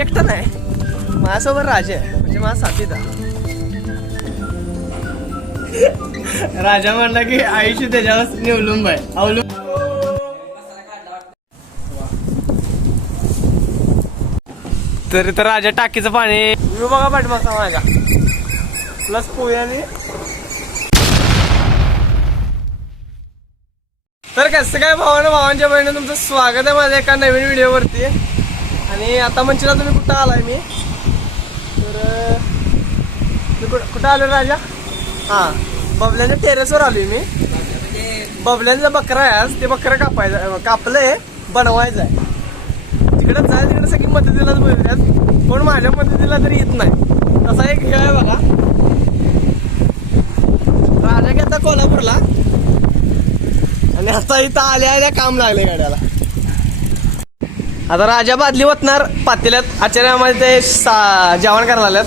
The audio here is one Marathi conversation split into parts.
एकटा नाही. माझ्यासोबत राजा आहे. म्हणजे माझा साथीदार. राजा म्हणला की आयुष्य त्याच्यावर निवलंब आहे अवलंब तर इथं राजा टाकीचं पाणी. मी बघा पाठीमागचा माझ्या प्लस पोह्याने तर कसं काय भावानं भावांच्या बहिणी तुमचं स्वागत आहे माझ्या एका नवीन व्हिडिओवरती आणि आता म्हणशीला तुम्ही कुठं आलाय मी? तर मी कुठं कुठं आलो राजा? हां बबल्याच्या टेरेसवर आलोय मी. बबल्यांचा बकरा आहे आज. ते बकरा कापायचं कापलं कापलंय बनवायचं आहे. तिकडे जाय तिकडे सगळी मदतीलाच बोलतात. कोण माझ्या मदतीला तरी येत नाही. तसा एक खेळ आहे बघा. राजा घेता कोल्हापूरला. आणि आता इथं आल्या आल्या काम लागले गाड्याला. आता राजा बादली वतणार पातेल्यात. आचार्यामध्ये ते सा जेवण करायला आल्यात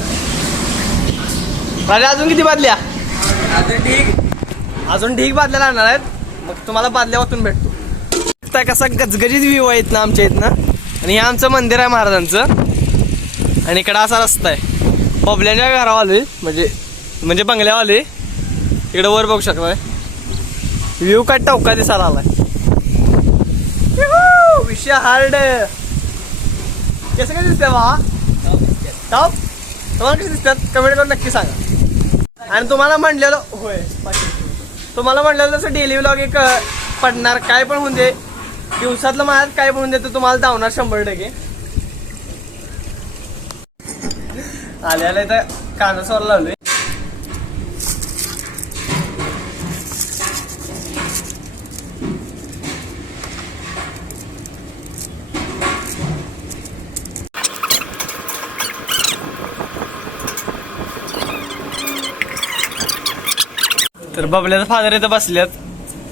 राजा अजून किती बादल्या? ठीक अजून ढीक बादल्या लागणार आहेत. मग तुम्हाला बादल्या वाचून भेटतो. आता कसा गजगजीत व्ह्यू आहे इथनं आमच्या इथनं. आणि हे आमचं मंदिर आहे महाराजांचं. आणि इकडं असा रस्ता आहे. पबल्याच्या घरावाले म्हणजे म्हणजे बंगल्यावाले. इकडे वर बघू शकताय व्ह्यू काय टवका दिसायला आलाय. आयुष्य हार्ड. कसं काय दिसतंय बा टॉप तुम्हाला कसे दिसतात? कमेंट करून नक्की सांगा. आणि तुम्हाला म्हणलेलं होय तुम्हाला म्हणलेलं तसं डेली व्लॉग एक पडणार काय पण होऊन दे. दिवसातलं माझ्यात काय पण होऊन दे तर तुम्हाला धावणार शंभर टक्के. आले आले तर कानासवर लावले तर बबल्याचा फादर इथं बसल्यात.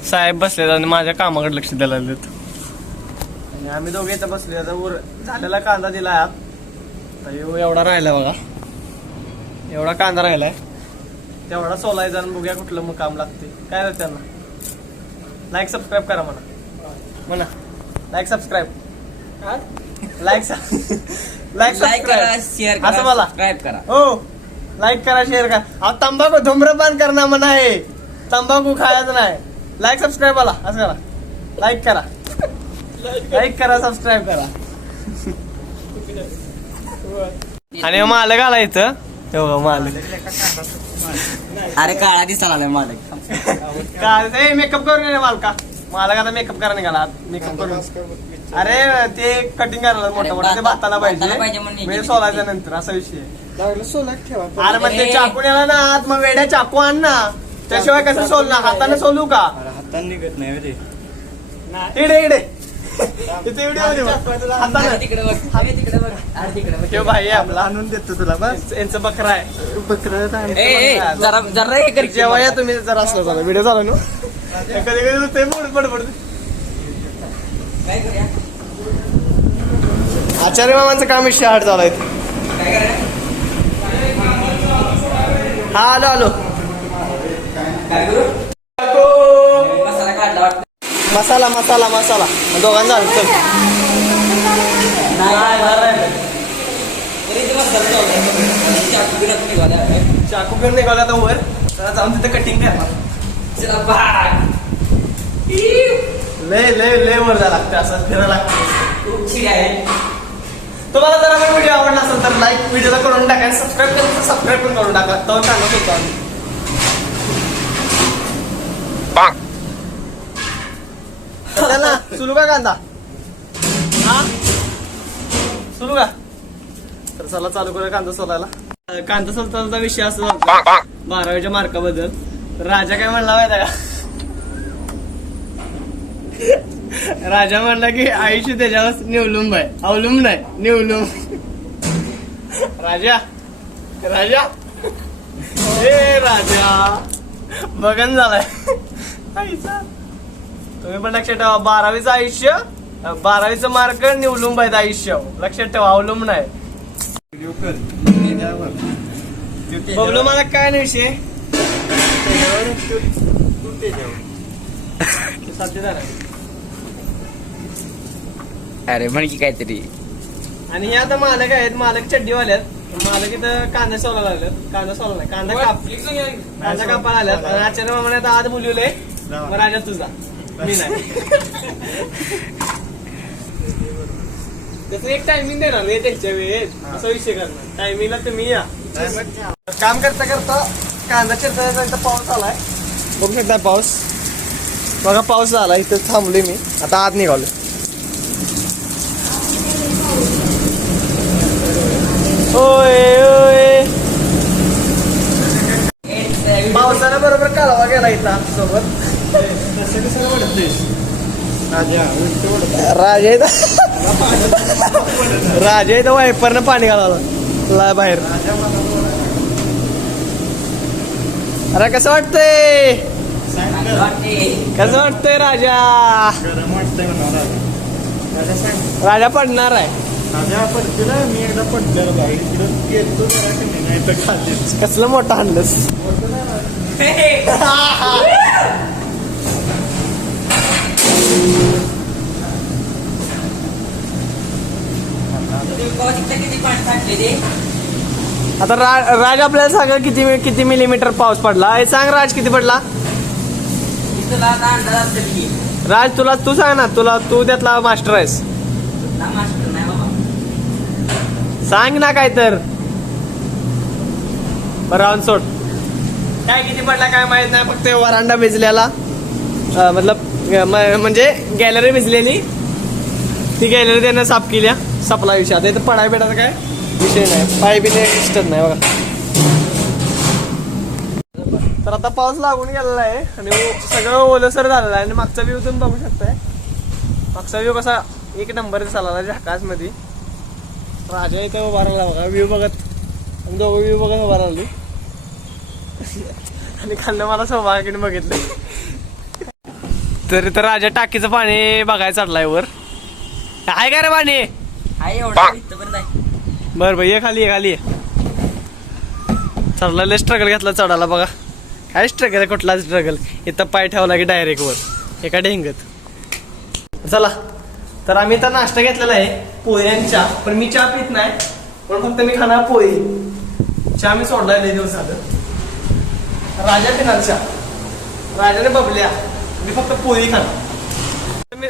साहेब बसलेत आणि माझ्या कामाकडे लक्ष द्यायला आणि आम्ही दोघे इथं बसले आता वर झालेला कांदा दिला आत. आता ह्यो एवढा राहिला बघा. एवढा कांदा राहिलाय. तेवढा सोलायचा आणि बघूया कुठलं मग काम लागते काय रे त्यांना? लाईक सबस्क्राईब करा म्हणा. म्हणा. Like subscribe like like like करा सबस्क्राईब शेअर असं करा मला सबस्क्राईब करा. हो. लाईक करा शेअर करा. अहो तंबाखू धूम्रपान करणं म्हणा आहे तंबाखू खायचं नाही. लाईक सबस्क्राईब आला असं करा. लाईक करा. लाईक करा सबस्क्राईब करा. आणि मग मालक आला इथं. हे बघा मालक. अरे काळा दिसायला आलाय मालक. काय मेकअप करून ये रे मालका. मालक आता मेकअप करा निघाला. मेकअप करून. अरे ते कटिंग करायला मोठं मोठं ते भाताला भाताला पाहिजे. म्हणून पाहिजे एक- म्हणजे सोलायच्या नंतर असा विषय आहे. लागलं सोलात ठेवा. अरे मग ते. चाकून याला ना आत मग वेड्या चाकू आण ना. त्याशिवाय कसं सोलणार? हाताने सोलू का? हाताने निघत नाही रे. व्हिडिओ. हाताने. अरे तिकडे बघ. अरे तिकडे बघ. अरे तिकडे बघ. ठेव भाई आहे आपला आणून देतो तुला बस. यांचं बकरा आहे. बकरं जरा जरा हे कर जेव्हा या तुम्ही जर असलं झालं. व्हिडिओ झाला ना? कधी कधी ते पड पड पड. काय करूया? आचार्य मामांचं काम विषय हार्ड झाला आहे काय करूया हा आलो आलो. मसाला मसाला मसाला. दोघांना झालं चल चाकू घेऊन निघाला आता वर. तर जाऊन तिथे कटिंग करणार लय लय लय वर जा लागते असं फिरायला लागतं आहे तुम्हाला जर आम्ही व्हिडिओ आवडला असेल तर लाईक व्हिडिओला करून टाका सबस्क्राईब करून सबस्क्राईब पण करून टाका. तो सांगत होतो. आम्ही सुलुगा का कांदा. हा? सुरू का तर चला चालू करूया कांदा सोलायला. कांदा सोलताचा विषय असा झाला बारावीच्या मार्काबद्दल. राजा काय म्हणला माहिती का? राजा म्हणला की आयुष्य त्याच्यावर निवलंब आहे. अवलंब नाही निवलंब. राजा राजा. ए राजा. बघन झालाय. आईचा. तुम्ही पण लक्षात ठेवा बारावीचं आयुष्य बारावीचं मार्क निवलंब आहेत आयुष्य. लक्षात ठेवा अवलंब नाही व्हिडिओ कर त्याच्यावर. तू त्याच्यावर- बबलू मला काय नाही विषय. आहे अरे म्हण की काहीतरी. आणि हे आता मालक आहेत मालक चड्डीवाले आहेत मालक इथं कांदा सोला लागल्यात कांदा सोला नाही. कांदा काप कांदा कापायला आल्यात आणि आचार्य मामाने आता आज बोलवलंय. राजा तुझा मी नाही. एक टायमिंग देणार रे त्यांच्या वेळेत. असा विषय करणार. टायमिंगला तुम्ही या. काम करता करता कांदा चिरता पाऊस आलाय बघू शकता पाऊस. बघा पाऊस आला इथं थांबलोय मी. आता आत निघालो ओय ओय पावसानं बरोबर कालवा गेला इथं सोबत राजा उलट वाटत राजा इथं वायपरनं पाणी घालावं ला बाहेर. अरे कसं वाटतंय? कसं वाटतंय राजा? गरम वाटतंय म्हणा राजा राजा सांग राजा पडणार आहे. राजा पडतील मी आता रा- राज आपल्याला सांगा किती किती मिलीमीटर पाऊस पडला? हे सांग राज किती पडला? राज तुला तू सांग ना तुला तू त्यातला मास्टर आहेस. सांग ना काय तर बरं राहून सोड. काय किती पडला काय माहीत नाही फक्त वरांडा भिजल्याला मतलब म्हणजे गॅलरी भिजलेली. ती गॅलरी त्यांना साफ केल्या सपला विषय. आता इथं पडाय बेटाचा काय विषय नाही. पाय बिने दिसत नाही बघा. तर आता पाऊस लागून गेलेला आहे आणि सगळं ओलसर झालेलं आहे. आणि मागचा व्ह्यू तुम्ही बघू शकताय. मागचा व्ह्यू कसा एक नंबर झाला झाकासमध्ये राजा इथं उभा राहिला बघा. व्ह्यू बघत. आणि दोघं व्ह्यू बघत उभा राहिली. आणि खाल्लं मला सौभाग्याने बघितलं. तर इथं राजा टाकीचं पाणी बघायला चढलाय वर. आहे का रे पाणी? आहे एवढा इथपर्यंत आहे बर बर ये खाली ये खाली. ये चढला स्ट्रगल घेतला चढायला बघा. काय स्ट्रगल आहे कुठला स्ट्रगल इथं पाय ठेवला की डायरेक्ट वर. एका ढेंगत. चला तर आम्ही तर नाश्ता घेतलेला आहे चहा. पण मी चहा पित नाही पण फक्त मी खाणार पोळी चहा मी सोडलाय लय दिवस झालं राजा पिणार चहा. राजाने बबल्या. मी फक्त पोळी खाणार मी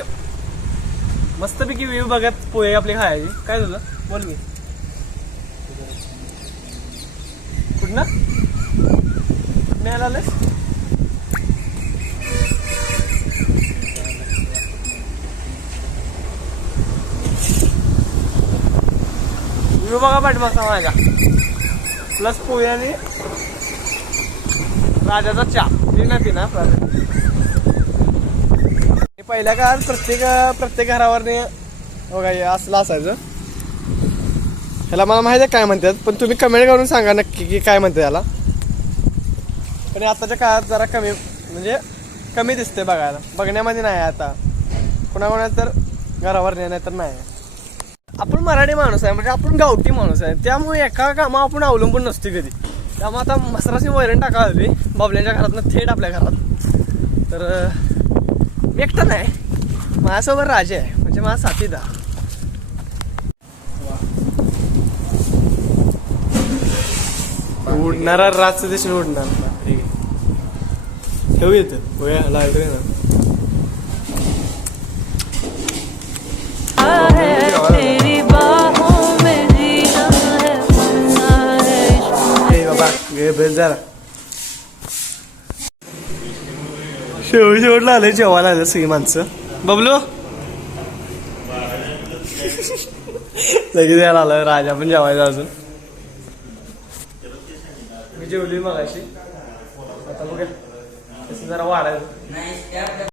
मस्तपैकी व्ह्यू बघत पोळी आपली खायची. काय झालं? बोल मी कुठनं? कुठनं यायला आलंस व्ह्यू बघा पाठीमागचा माझ्या. प्लस पोळी आणि राजाचा चहा. ते नाही पिणार पहिल्या काळात प्रत्येक प्रत्येक घरावरने हो बघा असलं असायचं. ह्याला मला माहिती आहे काय म्हणतात पण तुम्ही कमेंट करून सांगा नक्की की काय म्हणतात याला पण आताच्या काळात जरा कमी म्हणजे कमी दिसते बघायला. बघण्यामध्ये नाही आहे आता. कुणाकोणा तर घरावर नाही तर नाही. आपण मराठी माणूस आहे म्हणजे आपण गावठी माणूस आहे. त्यामुळे एका कामा आपण अवलंबून नसते कधी. त्यामुळे आता मसराची वैरण टाका बाबल्यांच्या बाबल्याच्या घरातनं थेट आपल्या घरात. तर एकटा नाही. माझ्यासोबत राजे आहे. म्हणजे माझा साथीदार. उडणारा रातचं दिसून उडणार. ठेवू येतं. होया लागलं ना. बाबा जरा शेवट शेवटला आलं जेवायला आलं सगळी माणसं. बबलू? लगेच यायला आलं राजा पण जेवायचा अजून. मी जेवली मग अशी आता बघा जरा वाढायचं.